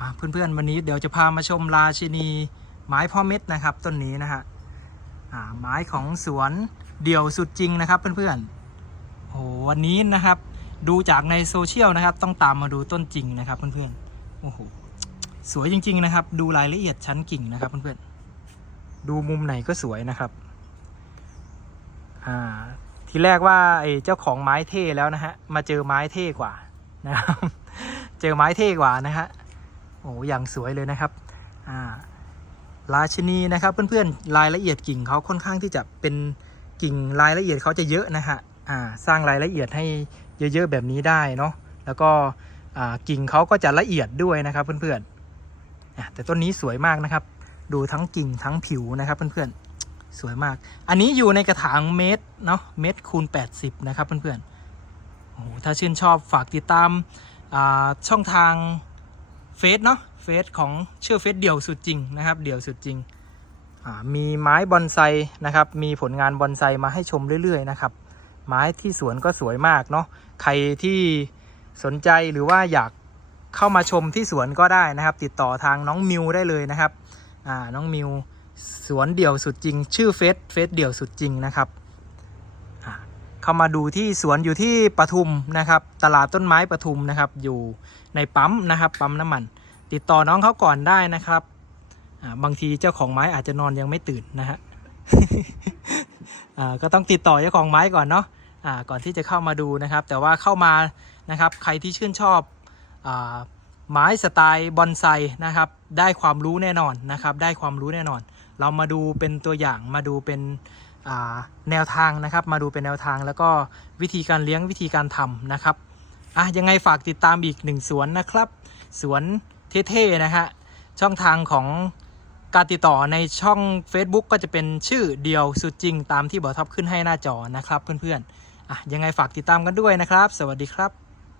อะเพื่อนๆวันนี้เดี๋ยวจะพามาชมราชินีไม้พ่อเม็ดนะครับต้นนี้นะฮะไม้ของสวนเดี่ยวสุดจริงนะครับเพื่อนๆโอ้โหวันนี้นะครับดูจากในโซเชียลนะครับ ต้องตามมาดูต้นจริงนะครับเพื่อนๆโอ้โหสวยจริง ๆ นะครับ ดูรายละเอียดชั้นกิ่งนะครับเพื่อนๆดูมุมไหนก็สวยนะครับอ่าทีแรกว่าไอ้เจ้าของไม้เท่แล้วนะฮะมาเจอไม้เท่กว่านะครับ เจอไม้เท่กว่านะฮะ โอ้อย่างสวยเลยนะครับอ่าราชินีนะครับเพื่อนๆรายละเอียดกิ่งเขาค่อนข้างที่จะเป็นกิ่งรายละเอียดเขาจะเยอะนะฮะอ่าสร้างรายละเอียดให้เยอะๆแบบนี้ได้เนาะแล้วก็อ่ากิ่งเขาก็จะละเอียดด้วยนะครับเพื่อนๆอะแต่ต้นนี้สวยมากนะครับ ดูทั้งกิ่งทั้งผิวนะครับเพื่อนๆสวยมาก อันนี้อยู่ในกระถางเมตรเนาะเมตรคูณ 80 นะครับเพื่อนๆโอ้โหถ้าชื่นชอบฝากติดตามช่องทาง เฟซเนาะเฟซของชื่อเฟซเดี่ยวสุดจริงนะครับ เดี่ยวสุดจริง มีไม้บอนไซนะครับ มีผลงานบอนไซมาให้ชมเรื่อยๆนะครับ ไม้ที่สวนก็สวยมากเนาะ ใครที่สนใจหรือว่าอยากเข้ามาชมที่สวนก็ได้นะครับ ติดต่อทางน้องมิวได้เลยนะครับน้องมิวสวนเดี่ยวสุดจริง ชื่อเฟซเฟซเดี่ยวสุดจริงนะครับ เข้ามาดูที่สวนอยู่ที่ปทุมนะครับ ตลาดต้นไม้ปทุมนะครับ อยู่ในปั๊มนะครับปั๊มน้ำมัน ติดต่อน้องเขาก่อนได้นะครับบางทีเจ้าของไม้อาจจะนอนยังไม่ตื่นนะฮะก็ต้องติดต่อเจ้าของไม้ก่อนเนาะอ่าก่อนที่จะเข้ามาดูนะครับ แต่ว่าเข้ามานะครับใครที่ชื่นชอบอไม้สไตล์บอนไซนะครับ ได้ความรู้แน่นอนนะครับ ได้ความรู้แน่นอน เรามาดูเป็นตัวอย่างมาดูเป็น แนวทางนะครับ มาดูเป็นแนวทางแล้วก็วิธีการเลี้ยงวิธีการทำนะครับอะยังไงฝากติดตามอีกหนึ่งสวนนะครับ สวนเท่ๆนะฮะช่องทางของการติดต่อในช่อง Facebook ก็จะเป็นชื่อเดียวสุดจริงตามที่บอท็อปขึ้นให้หน้าจอนะครับเพื่อนๆอะยังไงฝากติดตามกันด้วยนะครับ สวัสดีครับ